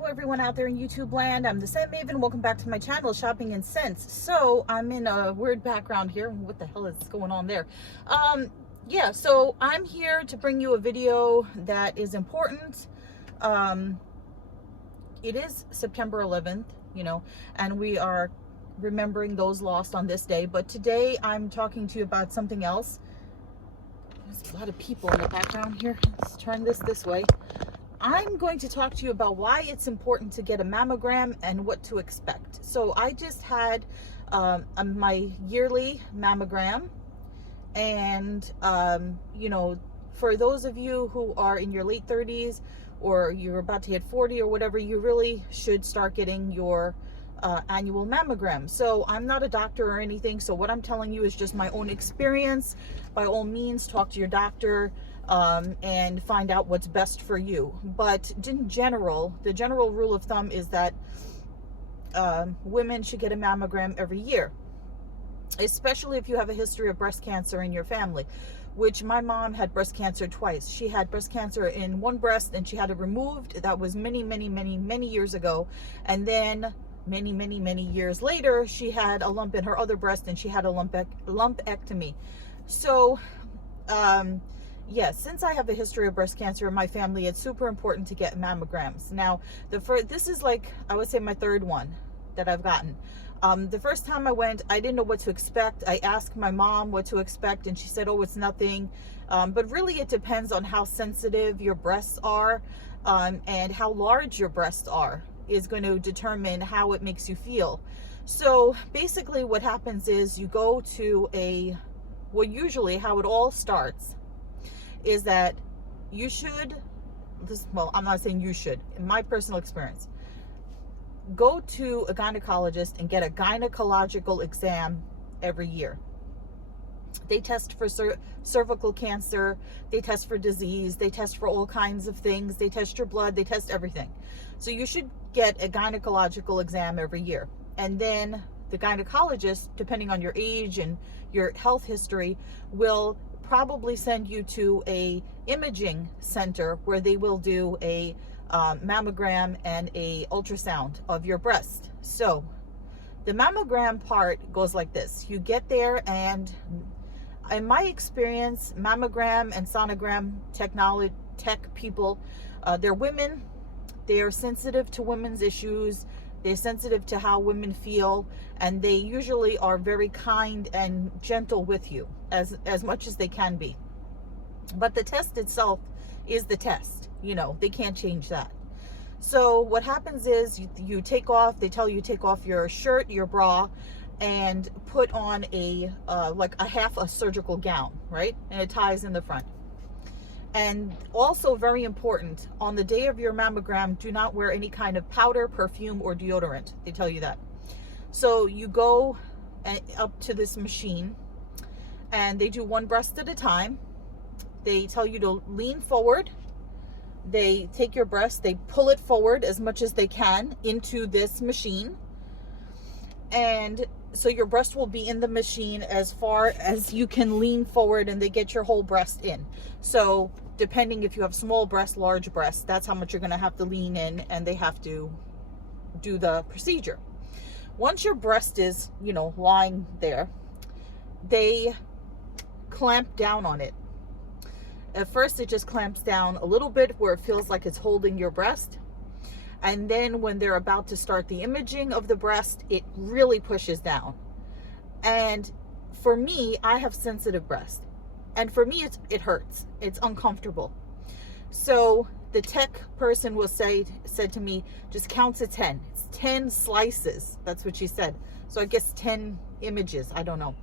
Hello everyone out there in YouTube land. I'm the Scent Maven. Welcome back to my channel, Shopping and Scents. So I'm in a weird background here. What the hell is going on there? Yeah, so I'm here to bring you a video that is important. It is September 11th, and we are remembering those lost on this day. But today I'm talking to you about something else. There's a lot of people in the background here. Let's turn this way. I'm going to talk to you about why it's important to get a mammogram and what to expect. So I just had my yearly mammogram, and for those of you who are in your late 30s or you're about to hit 40 or whatever, you really should start getting your annual mammogram. So I'm not a doctor or anything, so what I'm telling you is just my own experience. By all means, talk to your doctor and find out what's best for you. But in general, the general rule of thumb is that women should get a mammogram every year, especially if you have a history of breast cancer in your family, which my mom had breast cancer twice. She had breast cancer in one breast and she had it removed. That was many years ago. And then many years later, she had a lump in her other breast and she had a lumpectomy. So yes, since I have a history of breast cancer in my family, it's super important to get mammograms. Now, this is like, I would say, my third one that I've gotten. The first time I went, I didn't know what to expect. I asked my mom what to expect, and she said, oh, it's nothing. But really, it depends on how sensitive your breasts are, and how large your breasts are is going to determine how it makes you feel. So basically what happens is you go to usually how it all starts is that you should, well, I'm not saying you should, in my personal experience, go to a gynecologist and get a gynecological exam every year. They test for cervical cancer, they test for disease, they test for all kinds of things, they test your blood, they test everything. So you should get a gynecological exam every year. And then the gynecologist, depending on your age and your health history, will probably send you to a imaging center where they will do a mammogram and a ultrasound of your breast. So the mammogram part goes like this. You get there, and in my experience, mammogram and sonogram tech people, they're women. They are sensitive to women's issues. They're sensitive to how women feel, and they usually are very kind and gentle with you as much as they can be. But the test itself is the test. They can't change that. So what happens is you take off, they tell you take off your shirt, your bra, and put on like half a surgical gown, right? And it ties in the front. And also very important, on the day of your mammogram, do not wear any kind of powder, perfume, or deodorant. They tell you that. So you go up to this machine, and they do one breast at a time. They tell you to lean forward. They take your breast, they pull it forward as much as they can into this machine. And so your breast will be in the machine as far as you can lean forward, and they get your whole breast in. So depending if you have small breast, large breast, that's how much you're going to have to lean in, and they have to do the procedure. Once your breast is, lying there, they clamp down on it. At first, it just clamps down a little bit where it feels like it's holding your breast. And then when they're about to start the imaging of the breast, it really pushes down. And for me, I have sensitive breast. And for me, it hurts. It's uncomfortable. So the tech person said to me, just count to 10. It's 10 slices. That's what she said. So I guess 10 images. I don't know.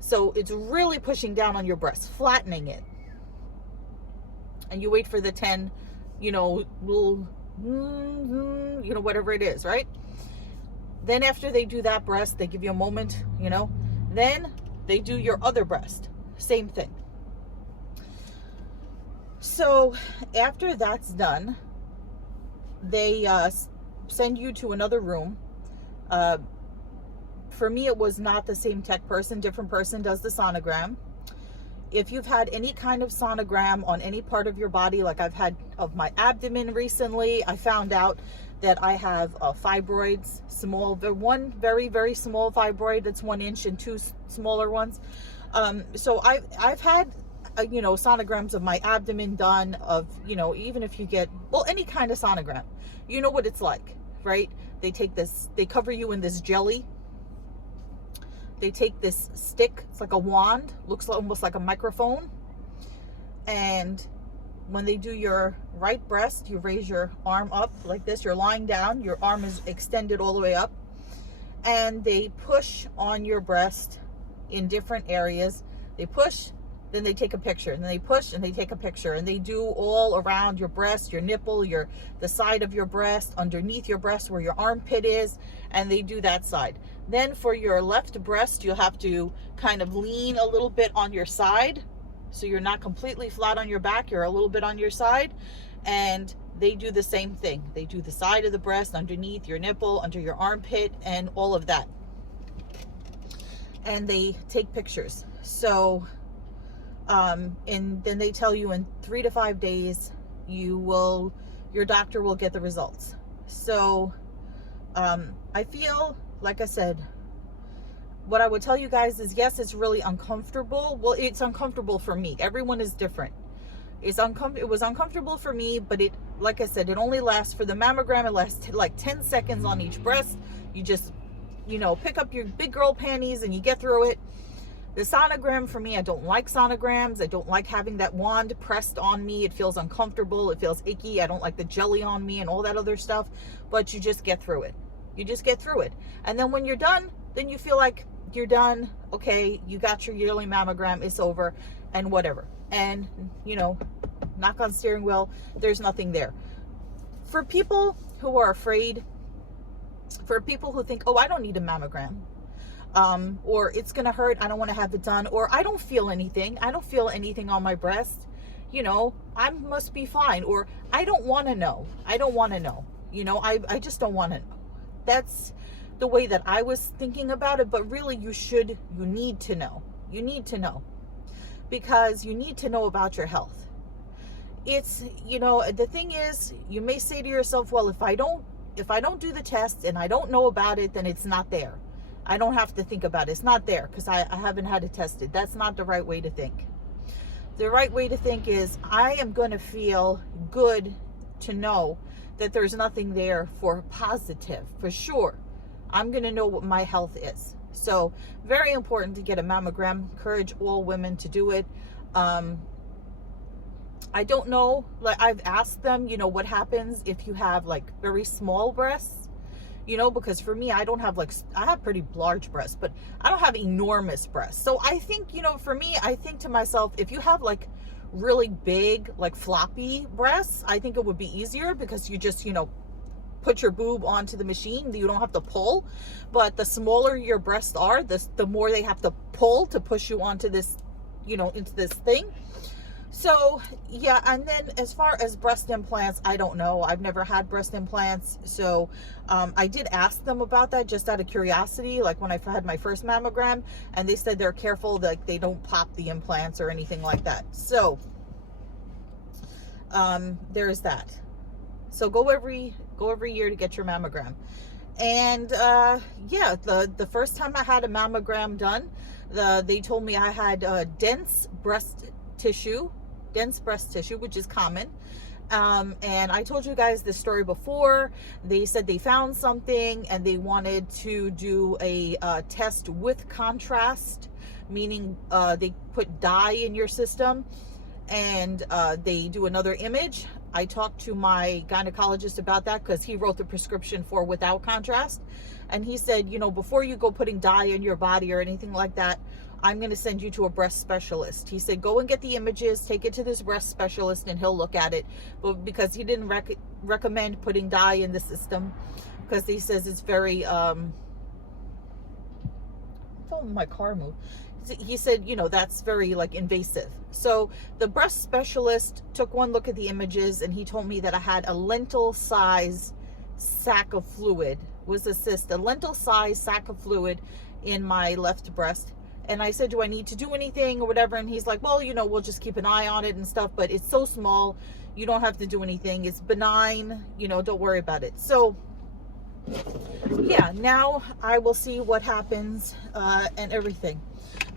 So it's really pushing down on your breast, flattening it. And you wait for the 10, little, whatever it is, right? Then after they do that breast, they give you a moment, then they do your other breast. Same thing. So after that's done, they send you to another room. For me, it was not the same tech person. Different person does the sonogram. If you've had any kind of sonogram on any part of your body, like I've had of my abdomen recently, I found out that I have fibroids, small, one very, very small fibroid that's 1 inch and two smaller ones. So I've had, sonograms of my abdomen done, of, even if you get, well, any kind of sonogram, you know what it's like, right? They take this, they cover you in this jelly. They take this stick, it's like a wand, looks almost like a microphone. And when they do your right breast, you raise your arm up like this. You're lying down, your arm is extended all the way up. And they push on your breast in different areas. They push, then they take a picture, and then they push and they take a picture, and they do all around your breast, your nipple, the side of your breast, underneath your breast where your armpit is, and they do that side. Then for your left breast, you'll have to kind of lean a little bit on your side, so you're not completely flat on your back, you're a little bit on your side, and they do the same thing. They do the side of the breast, underneath your nipple, under your armpit, and all of that. And they take pictures. So and then they tell you in 3 to 5 days your doctor will get the results. So I feel, like I said, what I would tell you guys is, yes, it's really uncomfortable. Well, it's uncomfortable for me. Everyone is different. It was uncomfortable for me, but it, like I said, it only lasts, for the mammogram, it lasts like 10 seconds on each breast. You just, pick up your big girl panties and you get through it. The sonogram, for me, I don't like sonograms. I don't like having that wand pressed on me. It feels uncomfortable. It feels icky. I don't like the jelly on me and all that other stuff, but you just get through it. You just get through it. And then when you're done, then you feel like you're done. Okay, you got your yearly mammogram. It's over and whatever. And, knock on steering wheel, there's nothing there. For people who are afraid, for people who think, oh, I don't need a mammogram, or it's going to hurt, I don't want to have it done, or I don't feel anything. I don't feel anything on my breast. I must be fine, or I don't want to know. I don't want to know. I just don't want to know. That's the way that I was thinking about it, but really you need to know. You need to know, because you need to know about your health. It's, the thing is, you may say to yourself, well, if I don't do the test and I don't know about it, then it's not there. I don't have to think about it. It's not there because I haven't had it tested. That's not the right way to think. The right way to think is, I am going to feel good to know that there's nothing there for positive, for sure. I'm going to know what my health is. So very important to get a mammogram. Encourage all women to do it. I don't know, like I've asked them, what happens if you have like very small breasts, because for me, I have pretty large breasts, but I don't have enormous breasts. So I think, for me, I think to myself, if you have like really big, like floppy breasts, I think it would be easier because you just, put your boob onto the machine. You don't have to pull. But the smaller your breasts are, the more they have to pull to push you onto this, into this thing. So yeah, and then as far as breast implants, I don't know. I've never had breast implants. So I did ask them about that just out of curiosity, like when I had my first mammogram, and they said they're careful that they don't pop the implants or anything like that. So there's that. So go every year to get your mammogram. And yeah, the first time I had a mammogram done, they told me I had dense breast tissue, which is common. And I told you guys this story before. They said they found something and they wanted to do a test with contrast, meaning they put dye in your system, and they do another image. I talked to my gynecologist about that because he wrote the prescription for without contrast. And he said, before you go putting dye in your body or anything like that, I'm going to send you to a breast specialist. He said, go and get the images, take it to this breast specialist, and he'll look at it. But because he didn't recommend putting dye in the system, because he says it's very, my car moved. He said, that's very like invasive. So the breast specialist took one look at the images, and he told me that I had a lentil size sac of fluid, was a cyst, a lentil size sac of fluid in my left breast. And I said, do I need to do anything or whatever? And he's like, well, we'll just keep an eye on it and stuff, but it's so small, You don't have to do anything. It's benign, you know, don't worry about it. So yeah, now I will see what happens and everything.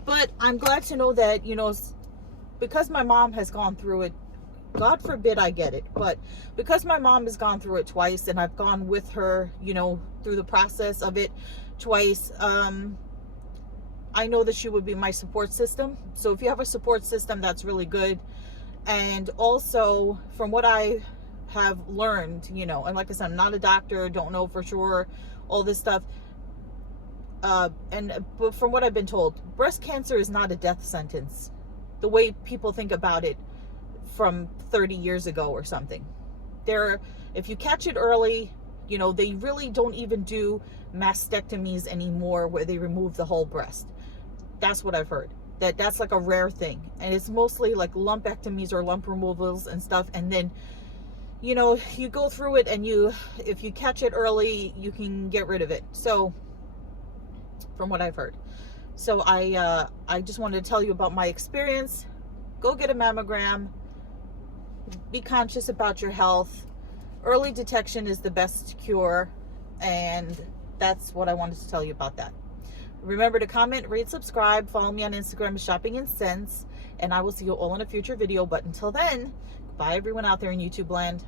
But I'm glad to know that, you know, because my mom has gone through it, God forbid I get it, but because my mom has gone through it twice and I've gone with her, you know, through the process of it twice, I know that she would be my support system. So if you have a support system, that's really good. And also, from what I have learned, you know, and like I said, I'm not a doctor, don't know for sure all this stuff, but from what I've been told, breast cancer is not a death sentence the way people think about it from 30 years ago or something. If you catch it early, you know, they really don't even do mastectomies anymore where they remove the whole breast. That's what I've heard. That's like a rare thing, and it's mostly like lumpectomies or lump removals and stuff. And then, you know, you go through it, and if you catch it early, you can get rid of it. So, from what I've heard, so I just wanted to tell you about my experience. Go get a mammogram. Be conscious about your health. Early detection is the best cure, and that's what I wanted to tell you about that. Remember to comment, rate, subscribe, follow me on Instagram, Shopping in Sense, and I will see you all in a future video. But until then, bye everyone out there in YouTube land.